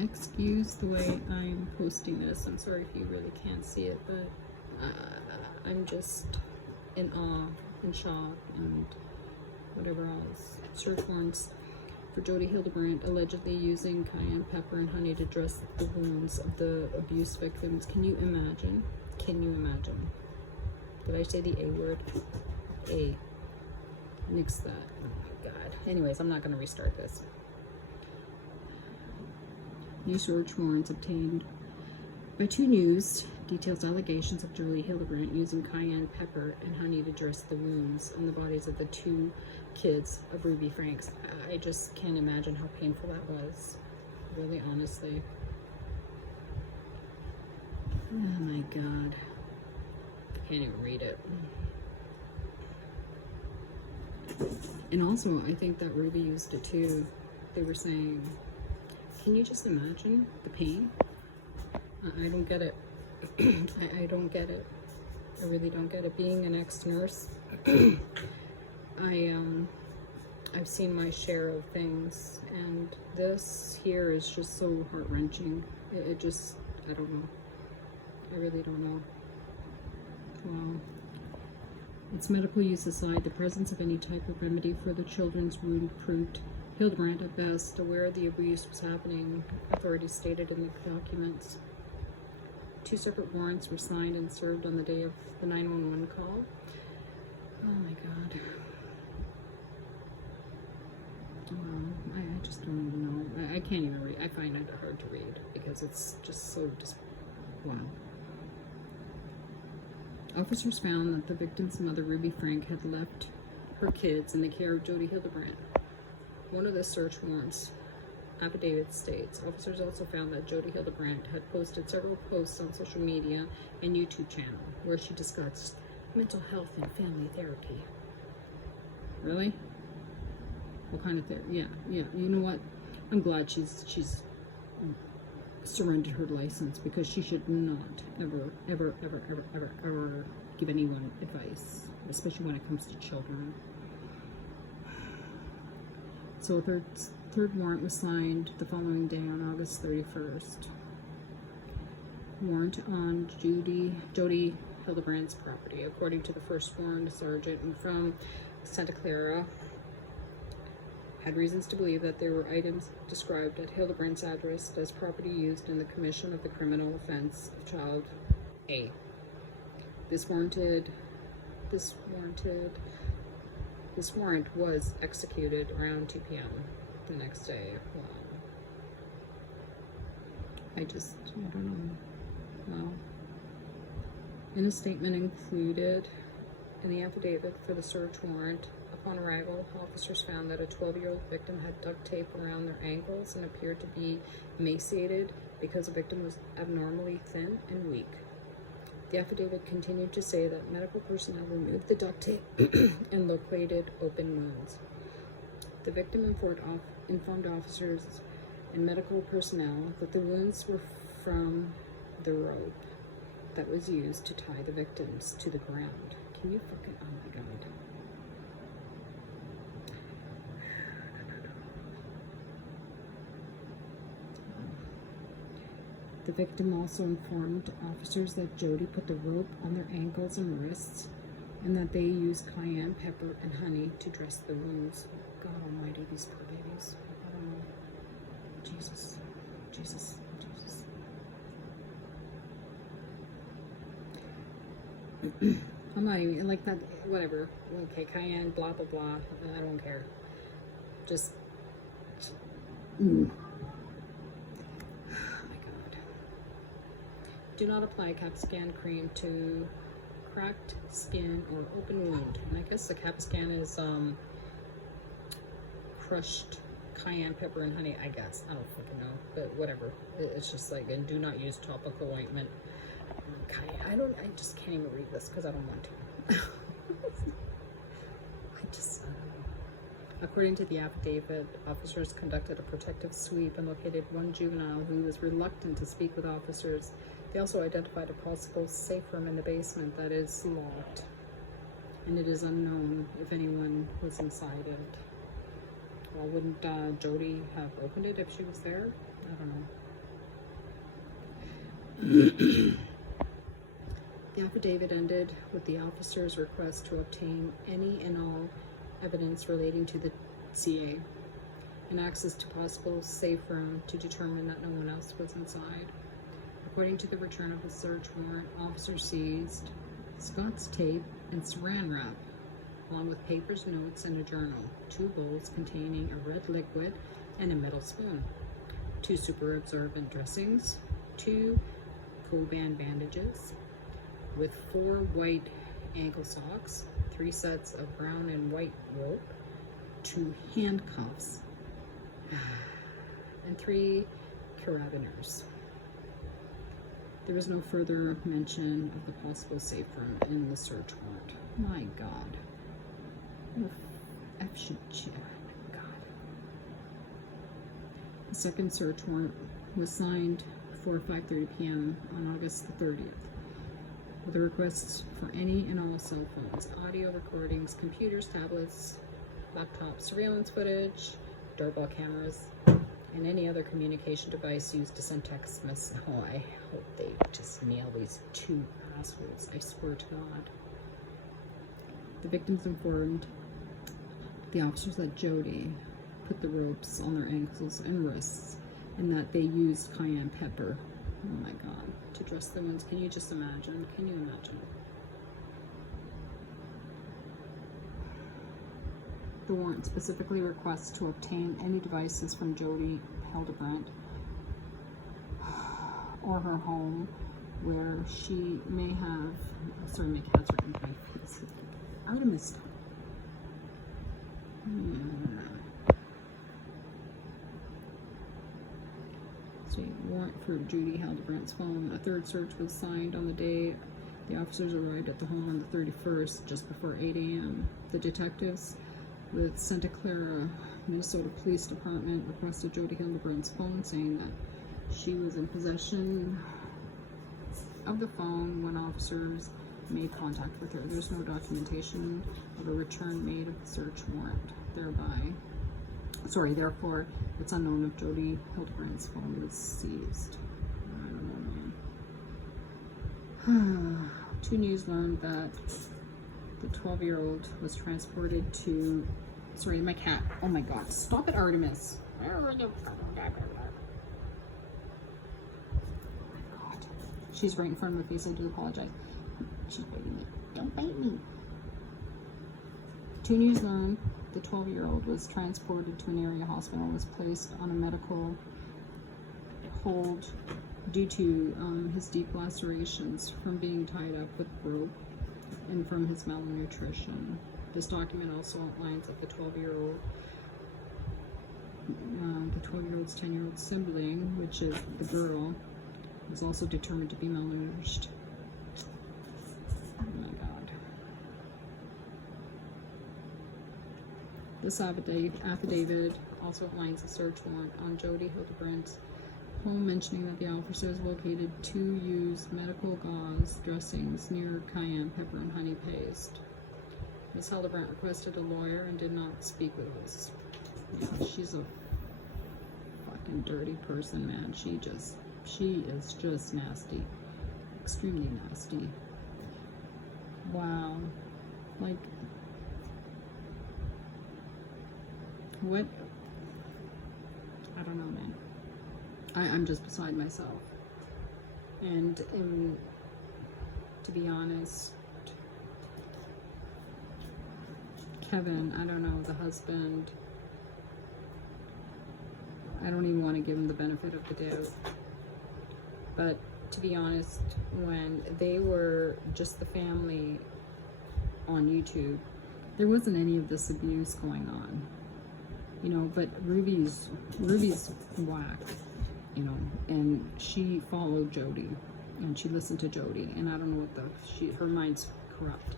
Excuse the way I'm posting this. I'm sorry if you really can't see it, but I'm just in awe and shock and whatever else. Search warrants for Jodi Hildebrandt allegedly using cayenne pepper and honey to dress the wounds of the abuse victims. Can you imagine? Can you imagine? Did I say the A word? A. Nix that. Oh my god. Anyways, I'm not going to restart this. New search warrants obtained by 2 News details allegations of Jodi Hildebrandt using cayenne pepper and honey to dress the wounds on the bodies of the 2 kids of Ruby Franks. I just can't imagine how painful that was. Really, honestly. Oh my god. I can't even read it. And also, I think that Ruby used it too. They were saying, can you just imagine the pain? I don't get it. I don't get it. I really don't get it. Being an ex-nurse, I've seen my share of things, and this here is just so heart-wrenching. It just, I don't know. I really don't know. Wow. Its medical use aside, the presence of any type of remedy for the children's wound proved Hildebrandt at best aware the abuse was happening, authorities stated in the documents. 2 separate warrants were signed and served on the day of the 911 call. Oh my god. I just don't even know. I can't even read. I find it hard to read because it's just so wow. Officers found that the victim's mother, Ruby Frank, had left her kids in the care of Jodi Hildebrandt. One of the search warrants affidavit states, officers also found that Jodi Hildebrandt had posted several posts on social media and YouTube channel where she discussed mental health and family therapy. Really? What kind of therapy? Yeah. You know what? I'm glad she's surrendered her license, because she should not ever give anyone advice, especially when it comes to children. So a third warrant was signed the following day on August 31st. Warrant on Jodi Hildebrandt's property. According to the first warrant, a sergeant from Santa Clara had reasons to believe that there were items described at Hildebrandt's address as property used in the commission of the criminal offense of child A. This warrant was executed around 2 p.m. the next day. Wow. I don't know. Wow. In a statement included in the affidavit for the search warrant, upon arrival, officers found that a 12-year-old victim had duct tape around their ankles and appeared to be emaciated because the victim was abnormally thin and weak. The affidavit continued to say that medical personnel removed the duct tape and located open wounds. The victim informed officers and medical personnel that the wounds were from the rope that was used to tie the victims to the ground. Can you fucking, oh my god. The victim also informed officers that Jodi put the rope on their ankles and wrists, and that they used cayenne pepper and honey to dress the wounds. God almighty, these poor babies. I don't know. Jesus. I'm not even, like that, whatever. Okay, cayenne, blah, blah, blah. I don't care. Just... Do not apply Capiscan cream to cracked skin or open wound. And I guess the Capiscan is crushed cayenne pepper and honey, I guess. I don't fucking know, but whatever. It's just like, and do not use topical ointment. I just can't even read this because I don't want to. I don't know. According to the affidavit, officers conducted a protective sweep and located one juvenile who was reluctant to speak with officers. They also identified a possible safe room in the basement that is locked, and it is unknown if anyone was inside it. Well, wouldn't Jodi have opened it if she was there? I don't know. The affidavit ended with the officer's request to obtain any and all evidence relating to the CA and access to possible safe room to determine that no one else was inside. According to the return of the search warrant, officers seized Scott's tape and saran wrap, along with papers, notes, and a journal, 2 bowls containing a red liquid and a metal spoon, 2 super absorbent dressings, 2 Coban bandages, with 4 white ankle socks, 3 sets of brown and white rope, 2 handcuffs, and 3 carabiners. There was no further mention of the possible safe room in the search warrant. My God. What the F should you? God. The second search warrant was signed before 5:30 p.m. on August the 30th. With a request for any and all cell phones, audio recordings, computers, tablets, laptops, surveillance footage, doorbell cameras, and any other communication device used to send text messages. Oh, I hope they just nail these 2 assholes. I swear to God. The victims informed the officers that Jodi put the ropes on their ankles and wrists, and that they used cayenne pepper. Oh my God. To dress the wounds. Can you just imagine? Can you imagine? The warrant specifically requests to obtain any devices from Jodi Hildebrandt or her home where she may have, sorry, make hazard in my face. Artemis. So, warrant for Jodi Hildebrandt's phone. A 3rd search was signed on the day the officers arrived at the home on the 31st, just before 8 a.m. The detectives with Santa Clara, Minnesota Police Department requested Jodi Hildebrandt's phone, saying that she was in possession of the phone when officers made contact with her. There's no documentation of a return made of the search warrant. Therefore, it's unknown if Jodi Hildebrandt's phone was seized. I don't know, man. 2 News learned that the 12-year-old was transported to... Sorry, my cat. Oh my God. Stop it, Artemis. Oh my God. She's right in front of my face. I do apologize. She's biting me. Don't bite me. 2 News learned the 12-year-old was transported to an area hospital and was placed on a medical hold due to his deep lacerations from being tied up with rope and from his malnutrition. This document also outlines that the 12-year-old's 10-year-old sibling, which is the girl, was also determined to be malnourished. Oh my God. This affidavit also outlines a search warrant on Jodi Hildebrandt's home, mentioning that the officers located 2 used medical gauze dressings near cayenne pepper and honey paste. Ms. Hildebrandt requested a lawyer and did not speak with us. Yeah, she's a fucking dirty person, man. She is just nasty. Extremely nasty. Wow. Like, what? I don't know, man. I'm just beside myself. And to be honest, Kevin, I don't know, the husband, I don't even want to give him the benefit of the doubt. But to be honest, when they were just the family on YouTube, there wasn't any of this abuse going on, you know. But Ruby's whack, you know, and she followed Jodi and she listened to Jodi, and I don't know what her mind's corrupt.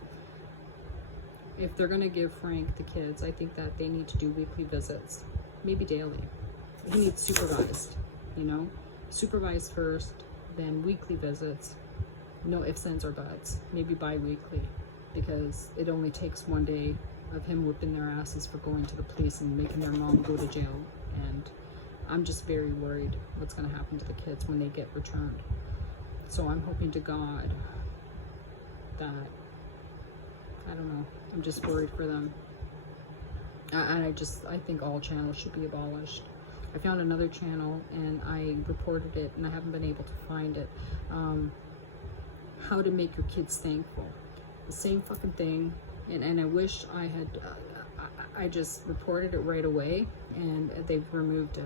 If they're gonna give Frank the kids, I think that they need to do weekly visits, maybe daily. He needs supervised, you know, supervised first, then weekly visits. No ifs, ands, or buts. Maybe bi-weekly, because it only takes one day of him whipping their asses for going to the police and making their mom go to jail. And I'm just very worried what's going to happen to the kids when they get returned. So I'm hoping to God that, I don't know, I'm just worried for them. And I think all channels should be abolished. I found another channel and I reported it and I haven't been able to find it. How to make your kids thankful. The same fucking thing. And I wish I had, I just reported it right away and they've removed it.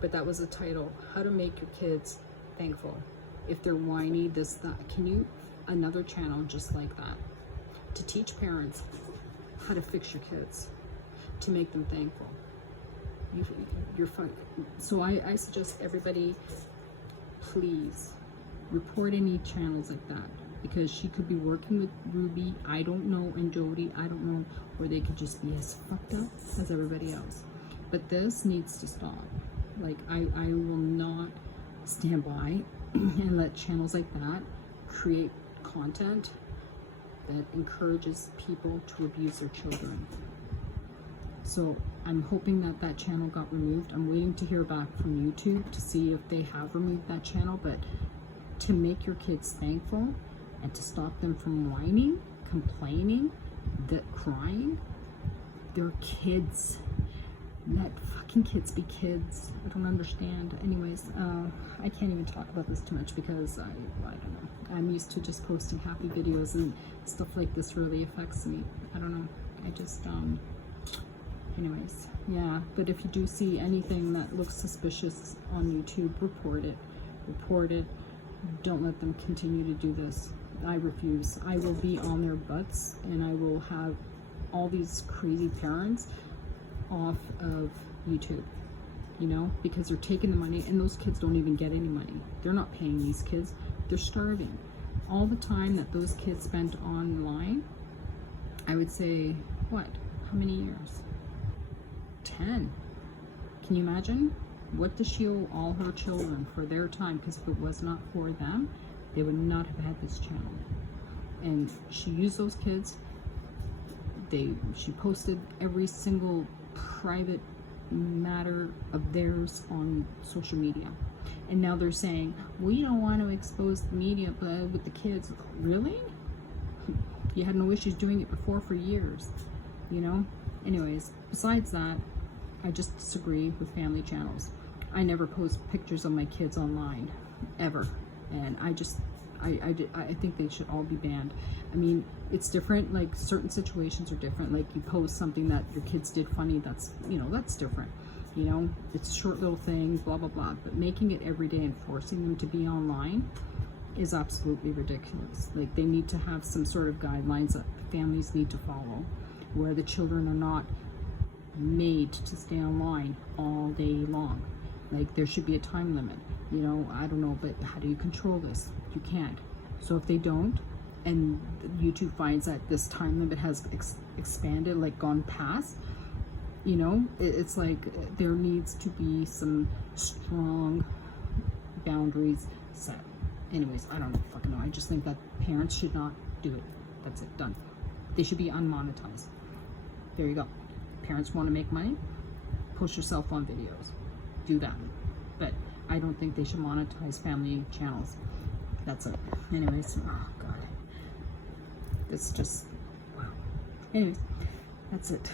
But that was the title, how to make your kids thankful. If they're whiny, this, that, can you, another channel just like that. To teach parents how to fix your kids, to make them thankful. You're fun. So I suggest everybody, please report any channels like that, because she could be working with Ruby, I don't know, and Jodi, I don't know, or they could just be as fucked up as everybody else. But this needs to stop. Like, I will not stand by and let channels like that create content that encourages people to abuse their children. So I'm hoping that that channel got removed. I'm waiting to hear back from YouTube to see if they have removed that channel. But to make your kids thankful and to stop them from whining, complaining, crying, they're kids. Let fucking kids be kids. I don't understand. Anyways, I can't even talk about this too much because I don't know. I'm used to just posting happy videos, and stuff like this really affects me. I don't know. I just, anyways, yeah. But if you do see anything that looks suspicious on YouTube, report it. Report it. Don't let them continue to do this. I refuse. I will be on their butts, and I will have all these crazy parents off of YouTube, you know, because they're taking the money, and those kids don't even get any money. They're not paying these kids. They're starving. All the time that those kids spent online, I would say, what? How many years? 10. Can you imagine? What does she owe all her children for their time? Because if it was not for them, they would not have had this channel. And she used those kids. She posted every single private matter of theirs on social media. And now they're saying, we don't want to expose the media with the kids. Really? You had no issues doing it before for years, you know? Anyways, besides that, I just disagree with family channels. I never post pictures of my kids online, ever. And I think they should all be banned. I mean, it's different, like certain situations are different. Like you post something that your kids did funny, that's, you know, that's different. You know, it's short little things, blah, blah, blah. But making it every day and forcing them to be online is absolutely ridiculous. Like they need to have some sort of guidelines that families need to follow, where the children are not made to stay online all day long. Like there should be a time limit. You know, I don't know, but how do you control this? You can't. So if they don't, and YouTube finds that this time limit has expanded, like gone past, you know, it's like there needs to be some strong boundaries set. Anyways, I don't fucking know. I just think that parents should not do it. That's it, done. They should be unmonetized. There you go. Parents want to make money, post yourself on videos. Do that. But I don't think they should monetize family channels. That's it. Anyways, oh god. It's just, wow. Anyways, that's it.